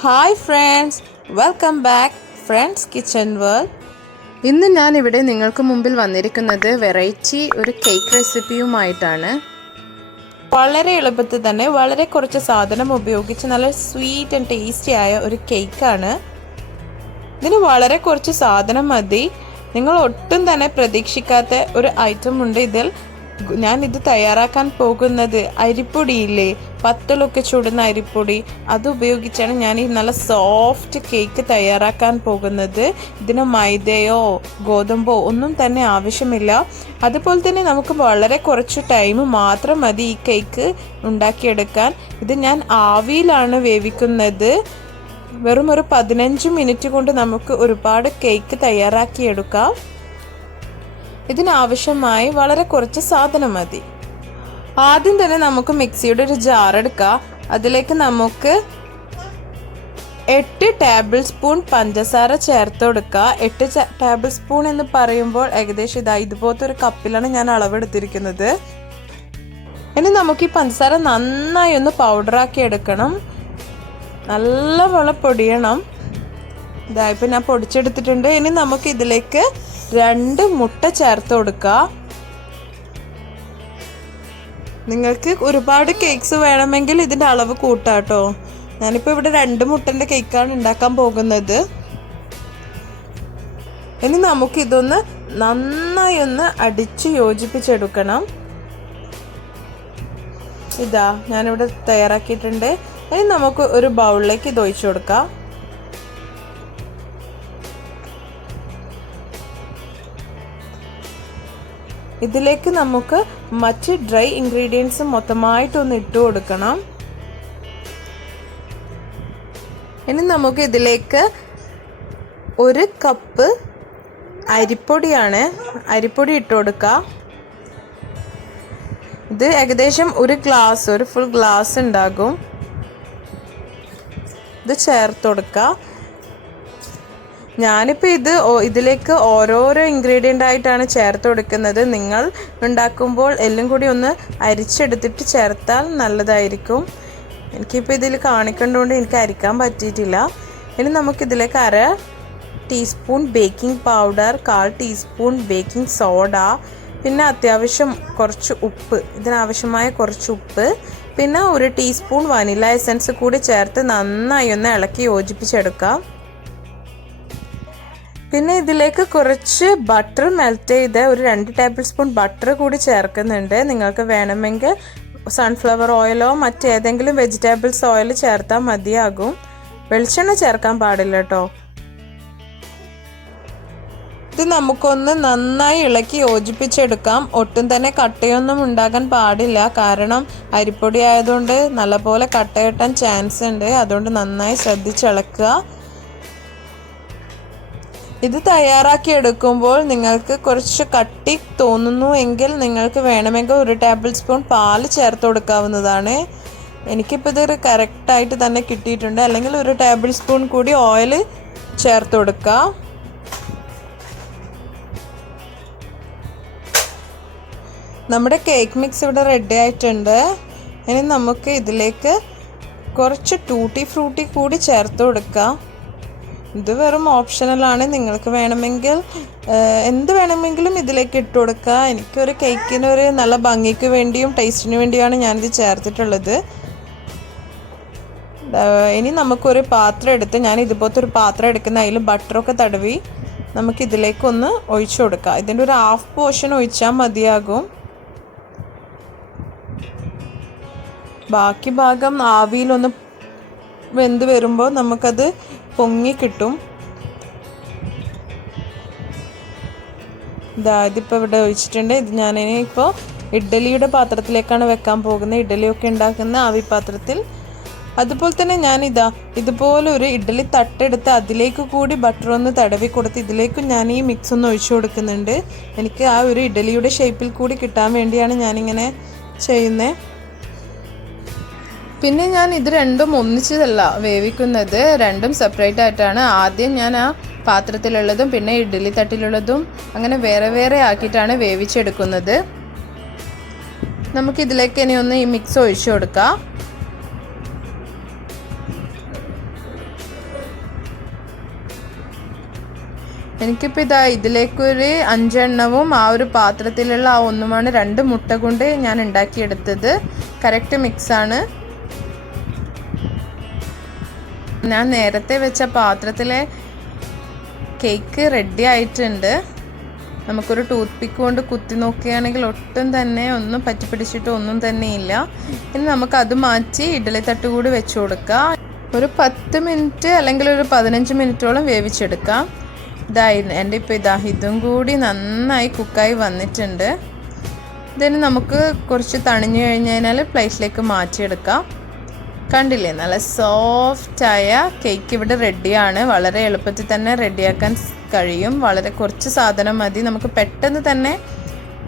Hi friends, welcome back friends kitchen world. ഇന്ന് ഞാൻ ഇവിടെ നിങ്ങൾക്ക് മുമ്പിൽ വന്നിരിക്കുന്നത് വെറൈറ്റി ഒരു കേക്ക് റെസിപ്പിയുമായിട്ടാണ്. വളരെ എളുപ്പത്തിൽ തന്നെ വളരെ കുറച്ച് സാധനം ഉപയോഗിച്ച് നല്ല സ്വീറ്റ് ആൻഡ് ടേസ്റ്റി ആയ ഒരു കേക്കാണ്. ഇതിന് വളരെ കുറച്ച് സാധനം മതി. നിങ്ങൾ ഒട്ടും തന്നെ പ്രതീക്ഷിക്കാത്ത ഒരു ഐറ്റം ഉണ്ട് ഇതിൽ. ഞാൻ ഇത് തയ്യാറാക്കാൻ പോകുന്നത് അരിപ്പൊടിയില്ലേ, പത്തലൊക്കെ ചുടുന്ന അരിപ്പൊടി, അത് ഉപയോഗിച്ചാണ് ഞാൻ ഈ നല്ല സോഫ്റ്റ് കേക്ക് തയ്യാറാക്കാൻ പോകുന്നത്. ഇതിന് മൈദയോ ഗോതമ്പോ ഒന്നും തന്നെ ആവശ്യമില്ല. അതുപോലെ തന്നെ നമുക്ക് വളരെ കുറച്ച് ടൈം മാത്രം മതി ഈ കേക്ക് ഉണ്ടാക്കിയെടുക്കാൻ. ഇത് ഞാൻ ആവിയിലാണ് വേവിക്കുന്നത്. വെറും ഒരു 15 മിനിറ്റ് കൊണ്ട് നമുക്ക് ഒരുപാട് കേക്ക് തയ്യാറാക്കിയെടുക്കാം. ഇതിനാവശ്യമായി വളരെ കുറച്ച് സാധനം മതി. ആദ്യം തന്നെ നമുക്ക് മിക്സിയുടെ ഒരു ജാർ എടുക്കാം. അതിലേക്ക് നമുക്ക് 8 ടേബിൾ സ്പൂൺ പഞ്ചസാര ചേർത്ത് കൊടുക്കുക. 8 ടേബിൾ സ്പൂൺ എന്ന് പറയുമ്പോൾ ഏകദേശം ഇതുപോലത്തെ ഒരു കപ്പിലാണ് ഞാൻ അളവെടുത്തിരിക്കുന്നത്. ഇനി നമുക്ക് ഈ പഞ്ചസാര നന്നായി ഒന്ന് പൗഡറാക്കി എടുക്കണം. നല്ലപോലെ പൊടിയണം. ഇപ്പം ഞാൻ പൊടിച്ചെടുത്തിട്ടുണ്ട്. ഇനി നമുക്ക് ഇതിലേക്ക് 2 മുട്ട ചേർത്ത് കൊടുക്കുക. നിങ്ങൾക്ക് ഒരുപാട് കേക്ക്സ് വേണമെങ്കിൽ ഇതിൻ്റെ അളവ് കൂട്ടാട്ടോ. ഞാനിപ്പോൾ ഇവിടെ 2 മുട്ടൻ്റെ കേക്കാണ് ഉണ്ടാക്കാൻ പോകുന്നത്. ഇനി നമുക്കിതൊന്ന് നന്നായി ഒന്ന് അടിച്ച് യോജിപ്പിച്ചെടുക്കണം. ഞാനിവിടെ തയ്യാറാക്കിയിട്ടുണ്ട്. ഇനി നമുക്ക് ഒരു ബൗളിലേക്ക് ഇത് ഒഴിച്ചു കൊടുക്കാം. ഇതിലേക്ക് നമുക്ക് മറ്റ് ഡ്രൈ ഇൻഗ്രീഡിയൻസ് മൊത്തമായിട്ടൊന്ന് ഇട്ട് കൊടുക്കണം. ഇനി നമുക്ക് ഇതിലേക്ക് 1 കപ്പ് അരിപ്പൊടിയാണ്. അരിപ്പൊടി ഇട്ട് കൊടുക്കുക. ഇത് ഏകദേശം ഒരു ഫുൾ ഗ്ലാസ് ഉണ്ടാകും. ഇത് ചേർത്ത് കൊടുക്കുക. ഞാനിപ്പോൾ ഇതിലേക്ക് ഓരോരോ ഇൻഗ്രീഡിയൻ്റ് ആയിട്ടാണ് ചേർത്ത് കൊടുക്കുന്നത്. നിങ്ങൾ ഉണ്ടാക്കുമ്പോൾ എല്ലാം കൂടി ഒന്ന് അരിച്ചെടുത്തിട്ട് ചേർത്താൽ നല്ലതായിരിക്കും. എനിക്കിപ്പോൾ ഇതിൽ കാണിക്കേണ്ടതുകൊണ്ട് എനിക്ക് അരിക്കാൻ പറ്റിയിട്ടില്ല. ഇനി നമുക്കിതിലേക്ക് 1/2 teaspoon baking powder, 1/4 teaspoon baking soda, പിന്നെ അത്യാവശ്യം കുറച്ച് ഉപ്പ്, ഇതിനാവശ്യമായ കുറച്ച് ഉപ്പ്, പിന്നെ 1 ടീസ്പൂൺ വനില എസൻസ് കൂടി ചേർത്ത് നന്നായി ഒന്ന് ഇളക്കി യോജിപ്പിച്ചെടുക്കാം. പിന്നെ ഇതിലേക്ക് കുറച്ച് ബട്ടർ മെൽറ്റ് ചെയ്ത് ഒരു 2 ടേബിൾ സ്പൂൺ ബട്ടർ കൂടി ചേർക്കുന്നുണ്ട്. നിങ്ങൾക്ക് വേണമെങ്കിൽ സൺഫ്ലവർ ഓയിലോ മറ്റേതെങ്കിലും വെജിറ്റബിൾസ് ഓയിൽ ചേർത്താൽ മതിയാകും. വെളിച്ചെണ്ണ ചേർക്കാൻ പാടില്ല കേട്ടോ. ഇത് നമുക്കൊന്ന് നന്നായി ഇളക്കി യോജിപ്പിച്ചെടുക്കാം. ഒട്ടും തന്നെ കട്ടയൊന്നും ഉണ്ടാകാൻ പാടില്ല. കാരണം അരിപ്പൊടി ആയതുകൊണ്ട് നല്ലപോലെ കട്ട കെട്ടാൻ ചാൻസ് ഉണ്ട്. അതുകൊണ്ട് നന്നായി ശ്രദ്ധിച്ചിളക്കുക. ഇത് തയ്യാറാക്കി എടുക്കുമ്പോൾ നിങ്ങൾക്ക് കുറച്ച് കട്ടി തോന്നുന്നു എങ്കിൽ നിങ്ങൾക്ക് വേണമെങ്കിൽ 1 ടേബിൾ സ്പൂൺ പാല് ചേർത്ത് കൊടുക്കാവുന്നതാണ്. എനിക്കിപ്പോൾ ഇത് കറക്റ്റായിട്ട് തന്നെ കിട്ടിയിട്ടുണ്ട്. അല്ലെങ്കിൽ 1 ടേബിൾ സ്പൂൺ കൂടി ഓയിൽ ചേർത്ത് കൊടുക്കുക. നമ്മുടെ കേക്ക് മിക്സ് ഇവിടെ റെഡി ആയിട്ടുണ്ട്. ഇനി നമുക്ക് ഇതിലേക്ക് കുറച്ച് ടൂട്ടി ഫ്രൂട്ടി കൂടി ചേർത്ത് കൊടുക്കാം. ഇത് വെറും ഓപ്ഷണലാണ്. നിങ്ങൾക്ക് വേണമെങ്കിൽ എന്ത് വേണമെങ്കിലും ഇതിലേക്ക് ഇട്ട് കൊടുക്കുക. എനിക്കൊരു കേക്കിനൊരു നല്ല ഭംഗിക്ക് വേണ്ടിയും ടേസ്റ്റിന് വേണ്ടിയാണ് ഞാനിത് ചേർത്തിട്ടുള്ളത്. ഇനി നമുക്കൊരു പാത്രം എടുത്ത്, ഞാൻ ഇതുപോലത്തെ ഒരു പാത്രം എടുക്കുന്ന അതിൽ ബട്ടറൊക്കെ തടവി നമുക്കിതിലേക്കൊന്ന് ഒഴിച്ചു കൊടുക്കാം. ഇതിൻ്റെ ഒരു 1/2 പോർഷൻ ഒഴിച്ചാൽ മതിയാകും. ബാക്കി ഭാഗം ആവിയിലൊന്ന് വെന്ത് വരുമ്പോൾ നമുക്കത് പൊങ്ങി കിട്ടും. ഇതിപ്പോൾ ഇവിടെ ഒഴിച്ചിട്ടുണ്ട്. ഇത് ഞാനിനി ഇപ്പോൾ ഇഡ്ഡലിയുടെ പാത്രത്തിലേക്കാണ് വെക്കാൻ പോകുന്നത്. ഇഡ്ഡലിയൊക്കെ ഉണ്ടാക്കുന്ന ആവി പാത്രത്തിൽ. അതുപോലെ തന്നെ ഇതുപോലെ ഒരു ഇഡ്ഡലി തട്ടെടുത്ത് അതിലേക്ക് കൂടി ബട്ടർ ഒന്ന് തടവി കൊടുത്ത് ഇതിലേക്കും ഞാൻ ഈ മിക്സ് ഒന്ന് ഒഴിച്ചു കൊടുക്കുന്നുണ്ട്. എനിക്ക് ആ ഒരു ഇഡ്ഡലിയുടെ ഷേപ്പിൽ കൂടി കിട്ടാൻ വേണ്ടിയാണ് ഞാനിങ്ങനെ ചെയ്യുന്നത്. പിന്നെ ഞാൻ ഇത് രണ്ടും ഒന്നിച്ചതല്ല വേവിക്കുന്നത്, രണ്ടും സെപ്പറേറ്റ് ആയിട്ടാണ്. ആദ്യം ഞാൻ ആ പാത്രത്തിലുള്ളതും പിന്നെ ഇഡ്ഡലി തട്ടിലുള്ളതും അങ്ങനെ വേറെ വേറെ ആക്കിയിട്ടാണ് വേവിച്ചെടുക്കുന്നത്. നമുക്കിതിലേക്ക് ഇനി ഒന്ന് ഈ മിക്സ് ഒഴിച്ചു കൊടുക്കാം. എനിക്കിപ്പോൾ ഇതാ ഇതിലേക്കൊരു 5 എണ്ണവും ആ ഒരു പാത്രത്തിലുള്ള ആ ഒന്നുമാണ് 2 മുട്ട കൊണ്ട് ഞാൻ ഉണ്ടാക്കിയെടുത്തത്. കറക്റ്റ് മിക്സാണ്. ഞാൻ നേരത്തെ വെച്ച പാത്രത്തിലെ കേക്ക് റെഡി ആയിട്ടുണ്ട്. നമുക്കൊരു ടൂത്ത് പിക്ക് കൊണ്ട് കുത്തി നോക്കുകയാണെങ്കിൽ ഒട്ടും തന്നെ ഒന്നും പറ്റിപ്പിടിച്ചിട്ട് ഒന്നും തന്നെ ഇല്ല. ഇനി നമുക്കത് മാറ്റി ഇഡ്ഡലി തട്ട് കൂടി വെച്ച് കൊടുക്കാം. ഒരു 10 മിനിറ്റ് അല്ലെങ്കിൽ ഒരു 15 മിനിറ്റോളം വേവിച്ചെടുക്കാം. എൻ്റെ ഇപ്പോൾ ഇതും കൂടി നന്നായി കുക്കായി വന്നിട്ടുണ്ട്. ഇതിന് നമുക്ക് കുറച്ച് തണിഞ്ഞു കഴിഞ്ഞാൽ പ്ലേറ്റിലേക്ക് മാറ്റിയെടുക്കാം. കണ്ടില്ലേ, നല്ല സോഫ്റ്റായ കേക്ക് ഇവിടെ റെഡിയാണ്. വളരെ എളുപ്പത്തിൽ തന്നെ റെഡിയാക്കാൻ കഴിയും. വളരെ കുറച്ച് സാധനം മതി. നമുക്ക് പെട്ടെന്ന് തന്നെ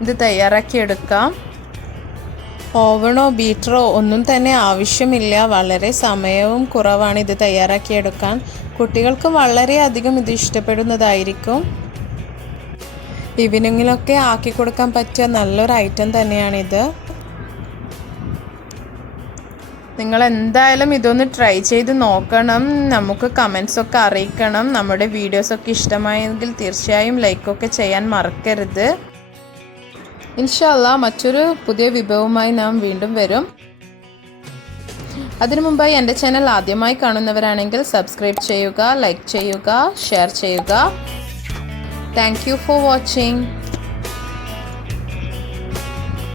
ഇത് തയ്യാറാക്കിയെടുക്കാം. ഓവണോ ബീറ്ററോ ഒന്നും തന്നെ ആവശ്യമില്ല. വളരെ സമയവും കുറവാണ് ഇത് തയ്യാറാക്കിയെടുക്കാൻ. കുട്ടികൾക്ക് വളരെയധികം ഇത് ഇഷ്ടപ്പെടുന്നതായിരിക്കും. ഈവനിങ്ങിലൊക്കെ ആക്കി കൊടുക്കാൻ പറ്റിയ നല്ലൊരു ഐറ്റം തന്നെയാണിത്. നിങ്ങൾ എന്തായാലും ഇതൊന്ന് ട്രൈ ചെയ്ത് നോക്കണം. നമുക്ക് കമൻസൊക്കെ അറിയിക്കണം. നമ്മുടെ വീഡിയോസൊക്കെ ഇഷ്ടമായെങ്കിൽ തീർച്ചയായും ലൈക്കൊക്കെ ചെയ്യാൻ മറക്കരുത്. ഇൻഷാ അല്ലാഹ് മറ്റൊരു പുതിയ വിഭവവുമായി നാം വീണ്ടും വരും. അതിനു മുമ്പായി എൻ്റെ ചാനൽ ആദ്യമായി കാണുന്നവരാണെങ്കിൽ സബ്സ്ക്രൈബ് ചെയ്യുക, ലൈക്ക് ചെയ്യുക, ഷെയർ ചെയ്യുക. Thank you for watching.